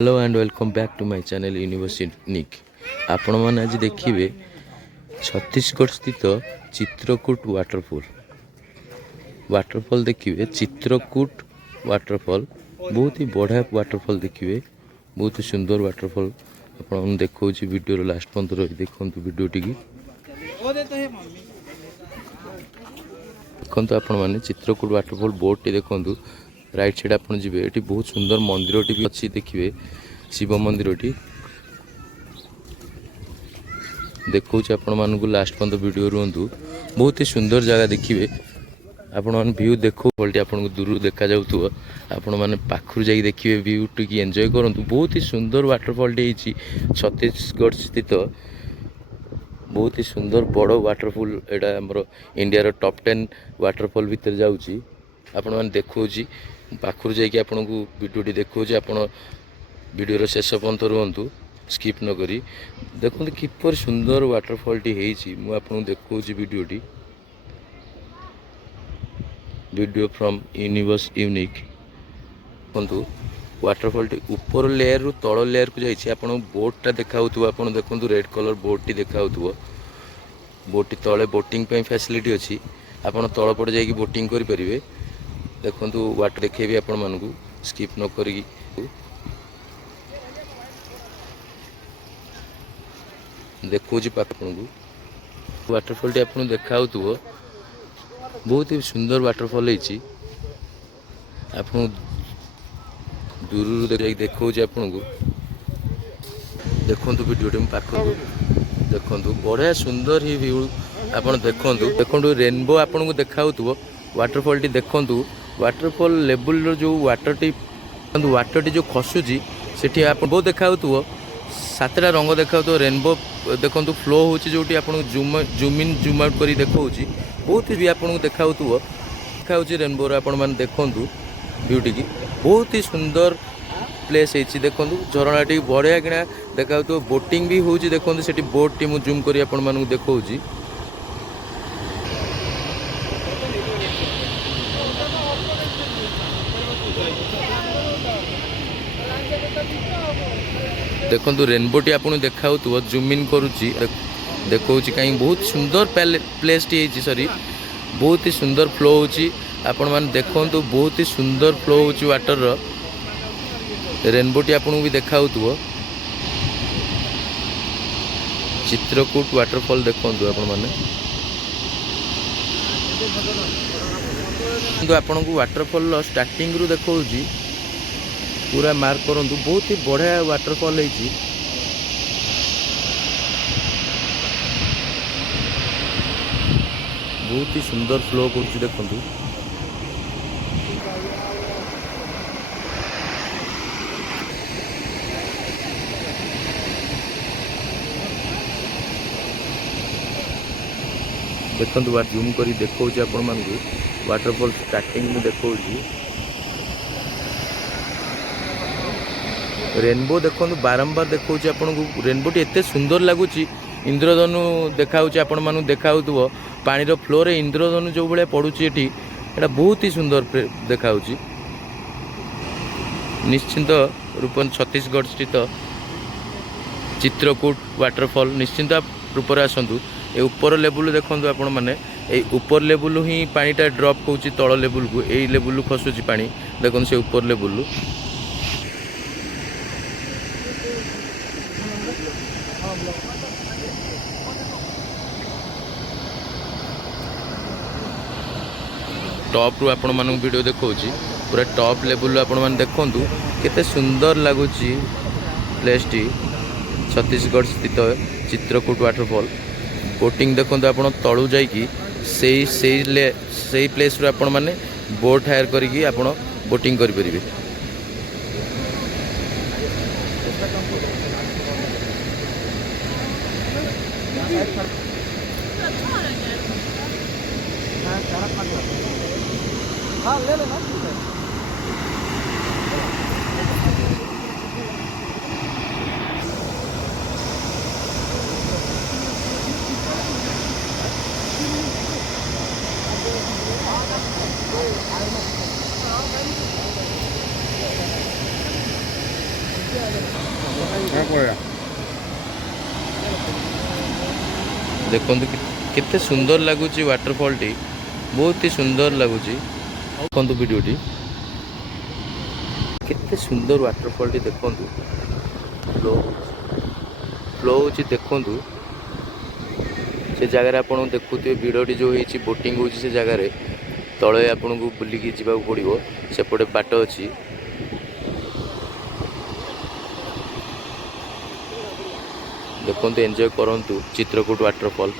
Hello and welcome back to my channel यूनिवर्सिनिक। आपण मैंने आज देखिए छत्तीसगढ़ स्थित चित्रकूट वाटरफॉल देखिए। चित्रकूट वाटरफॉल बहुत ही बढ़िया वाटरफॉल देखिए, बहुत ही सुंदर वाटरफॉल। आपण देखो वीडियो लास्ट पर्यंत रही देखो वीडियोटी की देखो। आपण मैंने चित्रकूट वाटरफॉल बोट टी देखो। राइट साइड आप जी ये बहुत सुंदर मंदिर भी अच्छी देखिए, शिव मंदिर देखो आपण मानक लास्ट पर्यंत वीडियो रुहतु। बहुत ही सुंदर जगह देखिए। आपण मैंने व्यू देखो भल्टी आपको दूर देखा जाऊँ, आपण मैंने पाखु जा देखिए व्यू टी एंजॉय करूँ। बहुत ही सुंदर वाटरफॉल टी छत्तीसगढ़ स्थित बहुत ही सुंदर बड़ वाटरफॉल। एटा हमर इंडिया रो टॉप 10 वाटरफॉल भीतर जाउची। आपण मैंने देखो पाखु जाकि आपको वीडियोटी देखो। आप वीडियो शेष पर्यंत रुहतु, स्किप न करी देखो किपर सुंदर वाटरफॉल टी आपको देखो वीडियोटी। वीडियो फ्रॉम यूनिवर्स यूनिक देखो। वाटरफॉल टी ऊपर लेयर रु तल लेयर को जाइए। आप बोटा देखा आप देखो रेड कलर बोट टी देखा बोट टी तले बोटिंग फैसिलिटी अच्छी। आप तल पटे जाकि बोटिंग करें। देखो वाटर देखेबी आपण मानू, स्किप न करी देखो पाख आपको वाटरफॉल टी आपको देखा बहुत ही सुंदर वाटरफॉल है। आपको दूर देखो आपको देखो वीडियो पाख देखो बढ़िया सुंदर ही व्यू आप देखो रेनबो आपको देखा वाटरफॉल टी देखो। वाटरफॉल लेवल जो वाटर टी जो खसुची से आप बहुत देखा सातटा रंग देखा रेनबो देखो फ्लो हो जो जूम इन जूम आउट कर देखा बहुत भी आपको देखा देखा रेनबो आप देखु ब्यूटी की बहुत ही सुंदर प्लेस है। देखो झरणा टी बढ़िया कि देखा बोटिंग भी हो देखो से बोट टी मुझे जूम कर देखा। देखो रेनबो टी आपको देखा जूम इन करुच्ची देखो कहीं बहुत सुंदर प्लेस टी है। सॉरी बहुत ही सुंदर फ्लो होपण मैंने देखो बहुत ही सुंदर फ्लो हो वाटर रेनबो टी आपको भी देखा चित्रकूट वाटरफॉल देखो आपण मैंने आपन को वाटरफॉल स्टार्टिंग रु देखो पूरा मार्क करूँ। बहुत ही बढ़िया वाटरफॉल है। बहुत ही सुंदर फ्लो कर देखो। देखो बार जूम कर देखो आपण मानू वाटरफॉल स्टार्टिंग में देखो। रेनबो देखो बारंबार देखो आपको रेनबो टी एते सुंदर लगुच। इंद्रधनु देखा आपण मानू देखा पानी फ्लो रे इंद्रधनु जो भाया पड़ुची एटा बहुत ही सुंदर देखा। निश्चिंत रूप छत्तीसगढ़ स्थित चित्रकूट वाटरफॉल निश्चिंत रूप से आसतु। ए ऊपर लेवल देखो आपण मैंने ऊपर लेवल ही पानीटा ड्रप हो तल लेवल को यही लेवल खसुची पानी देखो से ऊपर लेवल। टॉप रु आपण मानक वीडियो देखो पूरा टॉप लेवल आपण मैंने देखु केते सुंदर लगुच प्लेस टी छत्तीसगढ़ स्थित चित्रकूट वाटरफॉल। बोटिंग देखो आप तलू जा प्लेस रू आपण मैंने बोट हायर करी आपण बोटिंग करें। हाँ ले लेना ठीक है। देखो केते सुंदर लगुच वाटरफॉल टी बहुत ही सुंदर लगुच देखो वीडियोटी केते सुंदर वाटरफॉल टी देखो फ्लो फ्लो हो देखु से जगार आप देखुए भिड़ी जो होती बोटिंग हो जगार तले आपन को बुलिकी जावाक पड़ो सेपटे बाट अच्छी देखो एंजॉय करूँ चित्रकूट वाटरफॉल।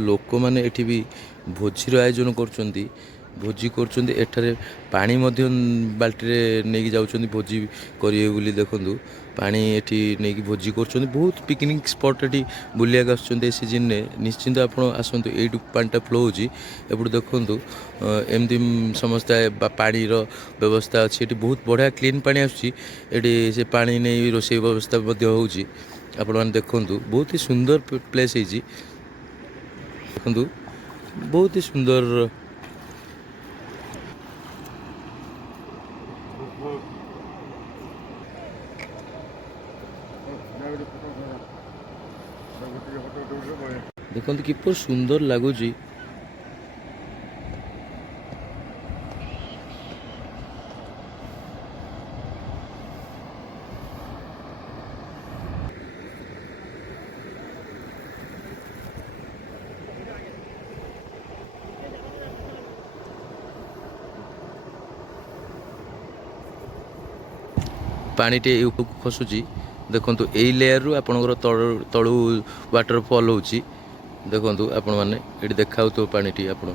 लोक मैंने एठी भी भोजीर आयोजन करचंदी भोजी करचंदी एठारे पानी मध्य बाल्टी रे नेकी जाउचंदी भोजी करिए बोली देखंदु पानी एठी नेकी भोजी करचंदी बहुत पिकनिक स्पॉट एठी बुलिया आसचंदी सीजन ने निश्चिंत आपण आसंतु एटू पानीटा फ्लो होजी एपड़ देखंदु एमदी समस्त पानी रो व्यवस्था अछि एठी बहुत बढ़िया क्लीन पानी आछी एठी से पानी नै रोषे व्यवस्था मध्य होउची आपण मान देखंदु बहुत ही सुंदर प्लेस हेजी देखंदु बहुत ही सुंदर देखंतु किपर सुंदर लागुची ପାଣିଟି ଉପରକୁ ଖସୁଛି ଦେଖନ୍ତୁ ଏଇ ଲେୟରରୁ ଆପଣଙ୍କର ତଳୁ ୱାଟରଫଲ୍ ହେଉଛି ଦେଖନ୍ତୁ ଆପଣମାନେ ଏଠି ଦେଖାଉଥିବ ପାଣିଟି ଆପଣ